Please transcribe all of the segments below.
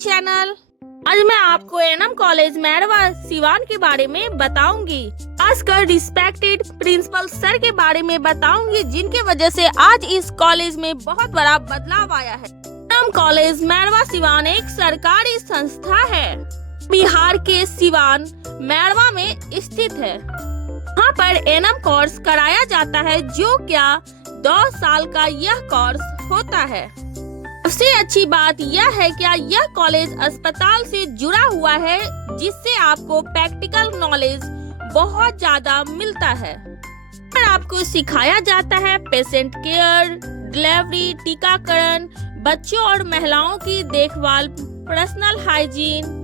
Channel. आज मैं आपको एनएम कॉलेज मैरवा सिवान के बारे में बताऊंगी, खासकर रिस्पेक्टेड प्रिंसिपल सर के बारे में बताऊंगी, जिनके वजह से आज इस कॉलेज में बहुत बड़ा बदलाव आया है। एनएम कॉलेज मैरवा सिवान एक सरकारी संस्था है, बिहार के सिवान मैरवा में स्थित है। यहाँ पर एनएम कोर्स कराया जाता है, जो क्या 2 साल का यह कोर्स होता है। सबसे अच्छी बात यह है कि यह कॉलेज अस्पताल से जुड़ा हुआ है, जिससे आपको प्रैक्टिकल नॉलेज बहुत ज्यादा मिलता है। और आपको सिखाया जाता है पेशेंट केयर, डिलीवरी, टीकाकरण, बच्चों और महिलाओं की देखभाल, पर्सनल हाइजीन।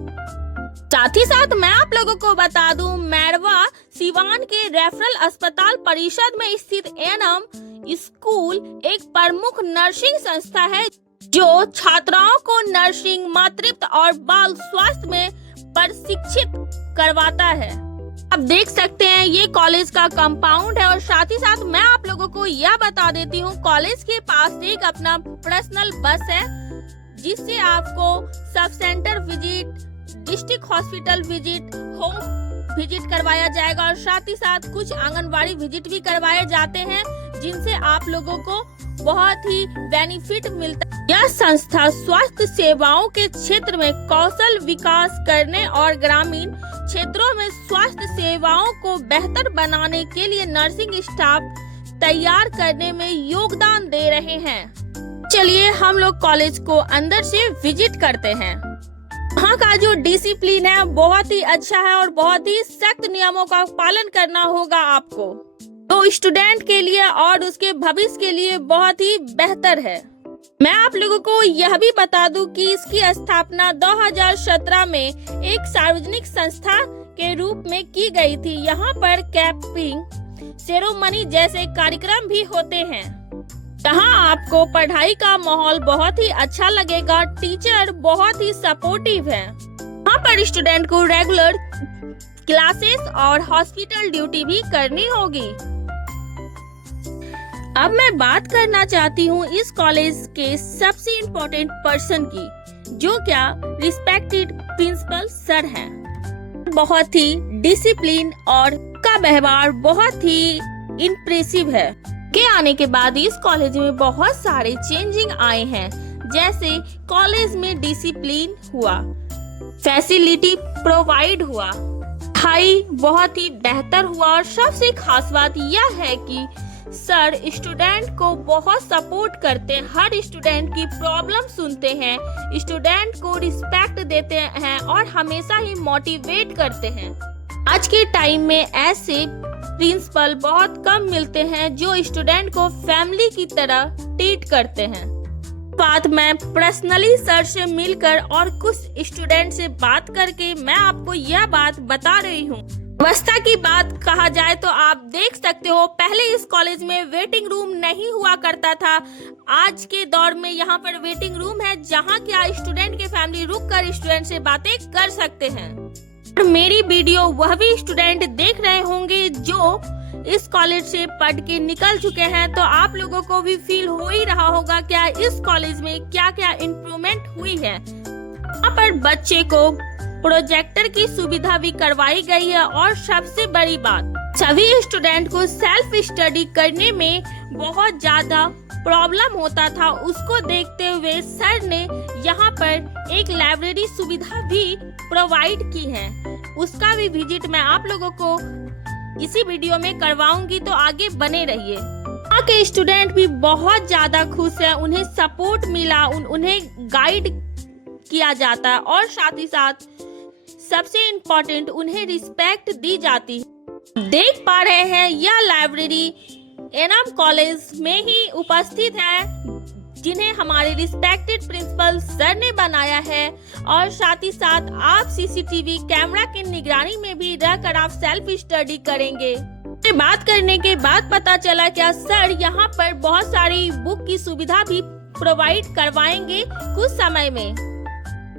साथ ही साथ मैं आप लोगों को बता दूं, मैरवा सिवान के रेफरल अस्पताल परिषद में स्थित एनएम स्कूल एक प्रमुख नर्सिंग संस्था है, जो छात्राओं को नर्सिंग, मातृत्व और बाल स्वास्थ्य में प्रशिक्षित करवाता है। आप देख सकते हैं ये कॉलेज का कंपाउंड है। और साथ ही साथ मैं आप लोगों को यह बता देती हूँ, कॉलेज के पास एक अपना पर्सनल बस है, जिससे आपको sub centre visit, district hospital visit, home visit करवाया जाएगा। और साथ ही साथ कुछ आंगनबाड़ी विजिट भी करवाए जाते हैं, जिनसे आप लोगों को बहुत ही बेनिफिट मिलता है। यह संस्था स्वास्थ्य सेवाओं के क्षेत्र में कौशल विकास करने और ग्रामीण क्षेत्रों में स्वास्थ्य सेवाओं को बेहतर बनाने के लिए नर्सिंग स्टाफ तैयार करने में योगदान दे रहे हैं। चलिए हम लोग कॉलेज को अंदर से विजिट करते हैं। यहाँ का जो डिसिप्लिन है बहुत ही अच्छा है और बहुत ही सख्त नियमों का पालन करना होगा आपको, तो स्टूडेंट के लिए और उसके भविष्य के लिए बहुत ही बेहतर है। मैं आप लोगों को यह भी बता दूं कि इसकी स्थापना 2017 में एक सार्वजनिक संस्था के रूप में की गई थी। यहाँ पर कैंपिंग सेरेमनी जैसे कार्यक्रम भी होते हैं। यहाँ आपको पढ़ाई का माहौल बहुत ही अच्छा लगेगा, टीचर बहुत ही सपोर्टिव है। यहाँ पर स्टूडेंट को रेगुलर क्लासेस और हॉस्पिटल ड्यूटी भी करनी होगी। अब मैं बात करना चाहती हूँ इस कॉलेज के सबसे इम्पोर्टेंट पर्सन की, जो क्या रिस्पेक्टेड प्रिंसिपल सर हैं। बहुत ही डिसिप्लिन और का व्यवहार बहुत ही इम्प्रेसिव है। के आने के बाद इस कॉलेज में बहुत सारे चेंजिंग आए हैं, जैसे कॉलेज में डिसिप्लिन हुआ, फैसिलिटी प्रोवाइड हुआ, पढ़ाई बहुत ही बेहतर हुआ, और सबसे खास बात यह है कि सर स्टूडेंट को बहुत सपोर्ट करते हैं, हर स्टूडेंट की प्रॉब्लम सुनते हैं, स्टूडेंट को रिस्पेक्ट देते हैं और हमेशा ही मोटिवेट करते हैं। आज के टाइम में ऐसे प्रिंसिपल बहुत कम मिलते हैं जो स्टूडेंट को फैमिली की तरह ट्रीट करते हैं। बात मैं पर्सनली सर से मिलकर और कुछ स्टूडेंट से बात करके मैं आपको यह बात बता रही हूँ। व्यवस्था की बात कहा जाए तो आप देख सकते हो, पहले इस कॉलेज में वेटिंग रूम नहीं हुआ करता था। आज के दौर में यहाँ पर वेटिंग रूम है, जहाँ क्या स्टूडेंट के फैमिली रुक कर स्टूडेंट से बातें कर सकते हैं। और मेरी वीडियो वह भी स्टूडेंट देख रहे होंगे जो इस कॉलेज से पढ़ के निकल चुके हैं, तो आप लोगों को भी फील हो ही रहा होगा क्या इस कॉलेज में क्या क्या इम्प्रूवमेंट हुई है। यहाँ पर बच्चे को प्रोजेक्टर की सुविधा भी करवाई गई है। और सबसे बड़ी बात, सभी स्टूडेंट को सेल्फ स्टडी करने में बहुत ज्यादा प्रॉब्लम होता था, उसको देखते हुए सर ने यहाँ पर एक लाइब्रेरी सुविधा भी प्रोवाइड की है। उसका भी विजिट मैं आप लोगों को इसी वीडियो में करवाऊंगी, तो आगे बने रहिए। यहाँ के स्टूडेंट भी बहुत ज्यादा खुश है, उन्हें सपोर्ट मिला, उन्हें गाइड किया जाता है, और साथ ही साथ सबसे इम्पोर्टेंट उन्हें रिस्पेक्ट दी जाती है। देख पा रहे हैं यह लाइब्रेरी एनएम कॉलेज में ही उपस्थित है, जिन्हें हमारे रिस्पेक्टेड प्रिंसिपल सर ने बनाया है। और साथ ही साथ आप सीसीटीवी कैमरा की निगरानी में भी रहकर आप सेल्फ स्टडी करेंगे। बात करने के बाद पता चला क्या सर यहाँ पर बहुत सारी बुक की सुविधा भी प्रोवाइड करवाएंगे कुछ समय में।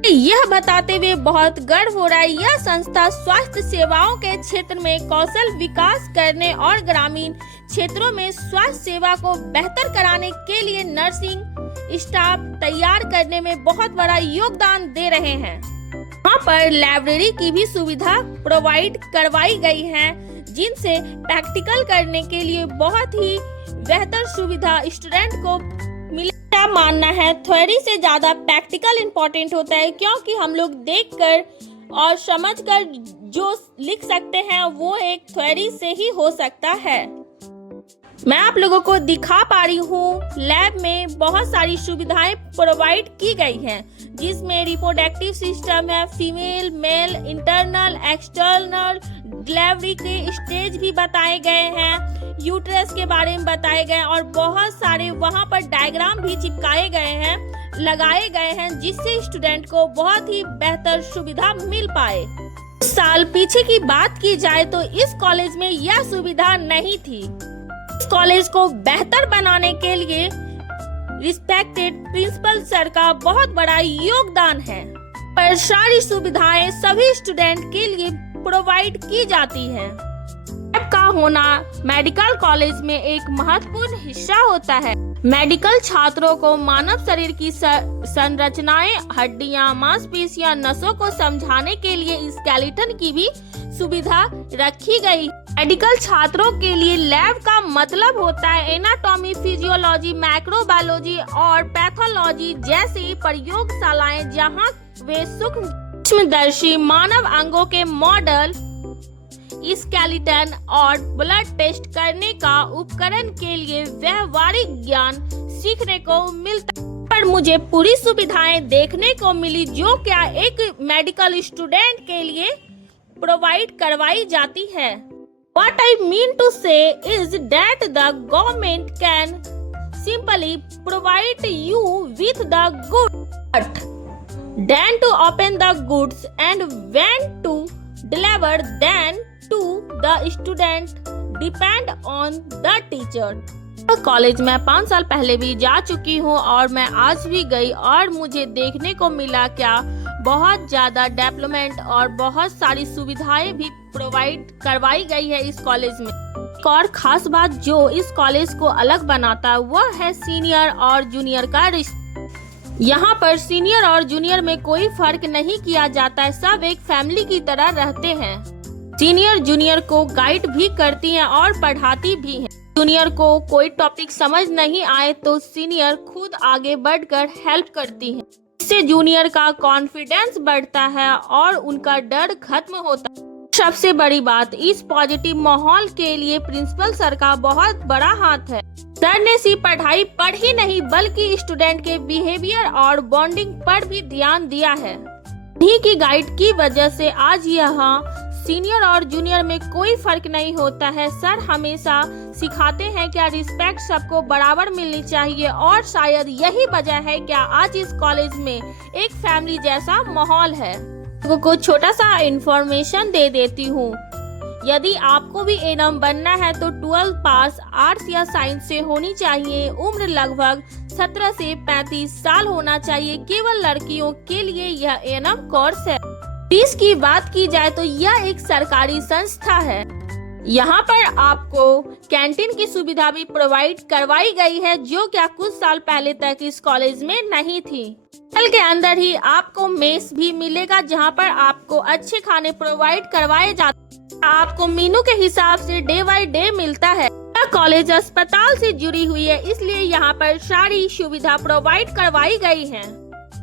यह बताते हुए बहुत गर्व हो रहा है, यह संस्था स्वास्थ्य सेवाओं के क्षेत्र में कौशल विकास करने और ग्रामीण क्षेत्रों में स्वास्थ्य सेवा को बेहतर कराने के लिए नर्सिंग स्टाफ तैयार करने में बहुत बड़ा योगदान दे रहे हैं। यहाँ पर लाइब्रेरी की भी सुविधा प्रोवाइड करवाई गई है, जिनसे प्रैक्टिकल करने के लिए बहुत ही बेहतर सुविधा स्टूडेंट को मिले। क्या मानना है, थ्योरी से ज्यादा प्रैक्टिकल इम्पोर्टेंट होता है, क्योंकि हम लोग देखकर और समझकर जो लिख सकते हैं वो एक थ्योरी से ही हो सकता है। मैं आप लोगों को दिखा पा रही हूँ, लैब में बहुत सारी सुविधाएं प्रोवाइड की गई हैं, जिसमें रिप्रोडक्टिव सिस्टम है, female male internal external delivery के स्टेज भी बताए गए हैं, यूट्रस के बारे में बताए गए और बहुत सारे वहां पर डायग्राम भी चिपकाए गए हैं, लगाए गए हैं, जिससे स्टूडेंट को बहुत ही बेहतर सुविधा मिल पाए। साल पीछे की बात की जाए तो इस कॉलेज में यह सुविधा नहीं थी। इस कॉलेज को बेहतर बनाने के लिए रिस्पेक्टेड प्रिंसिपल सर का बहुत बड़ा योगदान है। पर सारी सुविधाएं सभी स्टूडेंट के लिए प्रोवाइड की जाती है। लैब का होना मेडिकल कॉलेज में एक महत्वपूर्ण हिस्सा होता है। मेडिकल छात्रों को मानव शरीर की संरचनाएं, हड्डियां, मांसपेशियां, नसों को समझाने के लिए स्केलेटन की भी सुविधा रखी गई। मेडिकल छात्रों के लिए लैब का मतलब होता है एनाटॉमी, फिजियोलॉजी, माइक्रोबायोलॉजी और पैथोलॉजी जैसी प्रयोगशालाएं, जहां वे सूक्ष्मदर्शी मानव अंगों के मॉडल, स्केलेटन और ब्लड टेस्ट करने का उपकरण के लिए व्यवहारिक ज्ञान सीखने को मिलता है। पर मुझे पूरी सुविधाएं देखने को मिली जो क्या एक मेडिकल स्टूडेंट के लिए प्रोवाइड करवाई जाती है। What I mean to say is that the government can simply provide you with the goods, but then to open the goods and when to deliver them to the student depend on the teacher। College में 5 साल पहले भी जा चुकी हूँ और मैं आज भी गई और मुझे देखने को मिला क्या बहुत ज्यादा डेवलपमेंट और बहुत सारी सुविधाएं भी प्रोवाइड करवाई गई है इस कॉलेज में। एक और खास बात जो इस कॉलेज को अलग बनाता है वह है सीनियर और जूनियर का रिश्ता। यहाँ पर सीनियर और जूनियर में कोई फर्क नहीं किया जाता है, सब एक फैमिली की तरह रहते हैं। सीनियर जूनियर को गाइड भी करती हैं और पढ़ाती भी हैं। जूनियर को कोई टॉपिक समझ नहीं आए तो सीनियर खुद आगे बढ़कर हेल्प करती हैं। इससे जूनियर का कॉन्फिडेंस बढ़ता है और उनका डर खत्म होता है। सबसे बड़ी बात, इस पॉजिटिव माहौल के लिए प्रिंसिपल सर का बहुत बड़ा हाथ है। सर ने सिर्फ पढ़ाई पर ही नहीं बल्कि स्टूडेंट के बिहेवियर और बॉन्डिंग पर भी ध्यान दिया है। इन्हीं की गाइड की वजह से आज यहाँ सीनियर और जूनियर में कोई फर्क नहीं होता है। सर हमेशा सिखाते हैं क्या रिस्पेक्ट सबको बराबर मिलनी चाहिए और शायद यही वजह है क्या आज इस कॉलेज में एक फैमिली जैसा माहौल है। लोगों को छोटा सा इंफॉर्मेशन दे देती हूँ, यदि आपको भी एनम बनना है तो 12 पास आर्ट्स या साइंस से होनी चाहिए। उम्र लगभग 17 से 35 साल होना चाहिए। केवल लड़कियों के लिए यह एनम कोर्स है। फीस की बात की जाए तो यह एक सरकारी संस्था है। यहाँ पर आपको कैंटीन की सुविधा भी प्रोवाइड करवाई गई है जो क्या कुछ साल पहले तक इस कॉलेज में नहीं थी। हॉस्टल के अंदर ही आपको मेस भी मिलेगा जहाँ पर आपको अच्छे खाने प्रोवाइड करवाए जाते हैं। आपको मेनू के हिसाब से डे बाय डे मिलता है। यह कॉलेज अस्पताल से जुड़ी हुई है, इसलिए यहाँ पर सारी सुविधा प्रोवाइड करवाई गई है।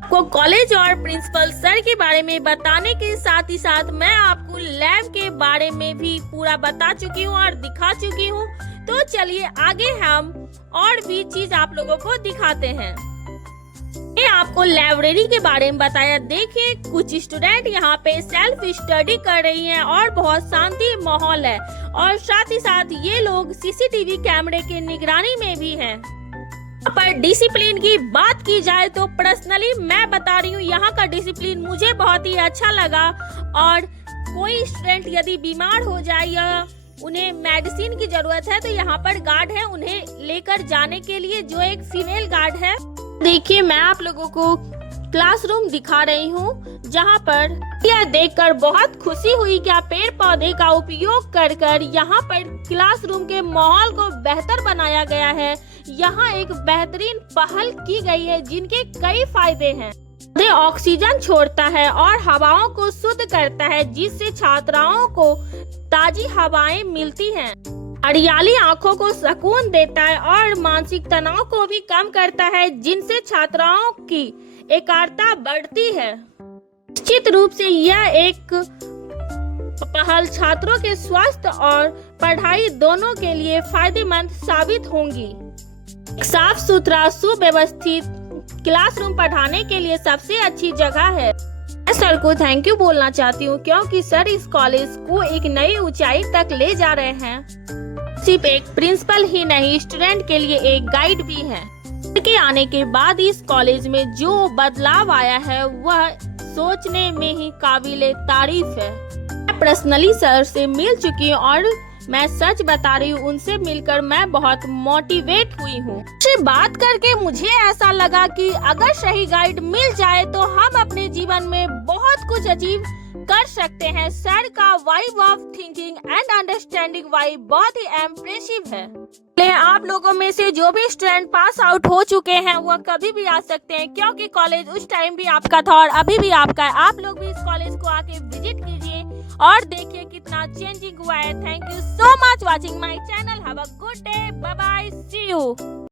को कॉलेज और प्रिंसिपल सर के बारे में बताने के साथ ही साथ मैं आपको लैब के बारे में भी पूरा बता चुकी हूँ और दिखा चुकी हूँ। तो चलिए आगे हम और भी चीज आप लोगों को दिखाते हैं। मैं आपको लाइब्रेरी के बारे में बताया। देखिए कुछ स्टूडेंट यहाँ पे सेल्फ स्टडी कर रही हैं और बहुत शांति माहौल है और साथ ही साथ ये लोग सीसीटीवी कैमरे के निगरानी में भी हैं। पर डिसिप्लिन की बात की जाए तो पर्सनली मैं बता रही हूँ यहाँ का डिसिप्लिन मुझे बहुत ही अच्छा लगा। और कोई स्टूडेंट यदि बीमार हो जाए या उन्हें मेडिसिन की जरूरत है तो यहाँ पर गार्ड है उन्हें लेकर जाने के लिए, जो एक फीमेल गार्ड है। देखिए मैं आप लोगों को क्लासरूम दिखा रही हूँ, जहाँ पर यह देखकर बहुत खुशी हुई कि पेड़ पौधे का उपयोग कर यहाँ पर क्लासरूम के माहौल को बेहतर बनाया गया है। यहाँ एक बेहतरीन पहल की गई है जिनके कई फायदे हैं। पौधे ऑक्सीजन छोड़ता है और हवाओं को शुद्ध करता है, जिससे छात्राओं को ताजी हवाएं मिलती हैं। हरियाली आंखों को सुकून देता है और मानसिक तनाव को भी कम करता है, जिनसे छात्राओं की एकाग्रता बढ़ती है। निश्चित रूप से यह एक पहल छात्रों के स्वास्थ्य और पढ़ाई दोनों के लिए फायदेमंद साबित होंगी। एक साफ सुथरा सुव्यवस्थित क्लासरूम पढ़ाने के लिए सबसे अच्छी जगह है। मैं सर को थैंक यू बोलना चाहती हूँ, क्योंकि सर इस कॉलेज को एक नई ऊंचाई तक ले जा रहे हैं। सिर्फ एक प्रिंसिपल ही नहीं, स्टूडेंट के लिए एक गाइड भी है। सर के आने के बाद इस कॉलेज में जो बदलाव आया है वह सोचने में ही काबिले तारीफ है। मैं पर्सनली सर से मिल चुकी हूँ और मैं सच बता रही हूँ, उनसे मिलकर मैं बहुत मोटिवेट हुई हूँ। उससे बात करके मुझे ऐसा लगा कि अगर सही गाइड मिल जाए तो हम अपने जीवन में बहुत कुछ अचीव कर सकते हैं। सर का vibe of thinking and understanding vibe बहुत ही इम्प्रेसिव है। आप लोगों में से जो भी स्टूडेंट पास आउट हो चुके हैं वह कभी भी आ सकते हैं, क्योंकि कॉलेज उस टाइम भी आपका था और अभी भी आपका है। आप लोग भी इस कॉलेज को आके विजिट कीजिए और देखिए कितना चेंजिंग हुआ है। Thank you so much watching my channel. Have a good day, bye bye, see you.